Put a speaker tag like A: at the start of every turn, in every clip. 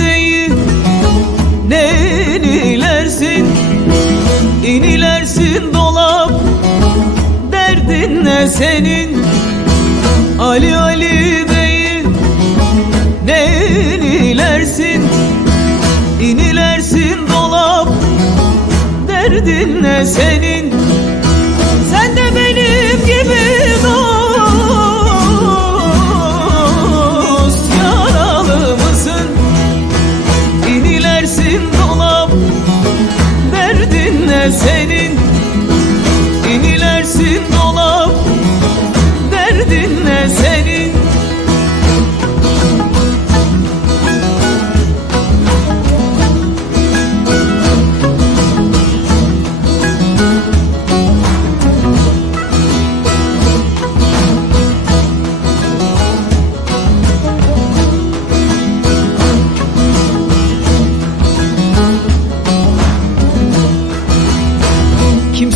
A: Deyip nenilersin? İnilersin dolap. Derdin ne senin? Ali Ali deyip nenilersin? İnilersin dolap. Derdin ne senin senin. İnilersin dolap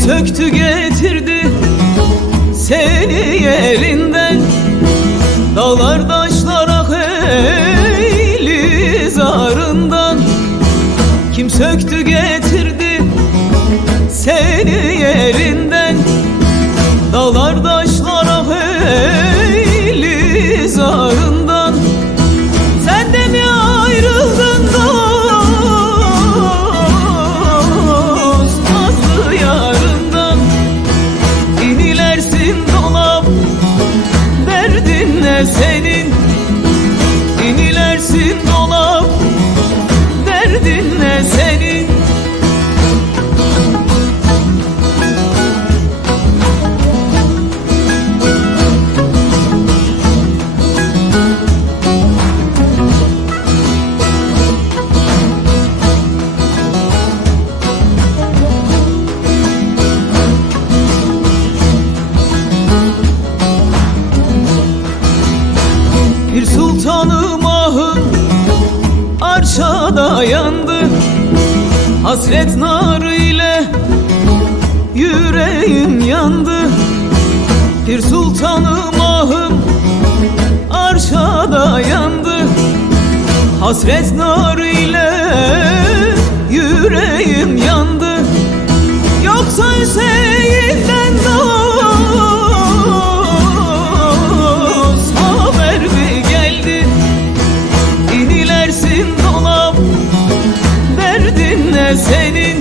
A: söktü getirdi seni yerinden Dağlar taşlar ah eyli zarından. Kim söktü getirdi seni yerinden senin İnilersin arşada yandı Hasret narı ile yüreğim yandı. Bir sultanım ahım arşada yandı Hasret narı ile yüreğim yandı senin?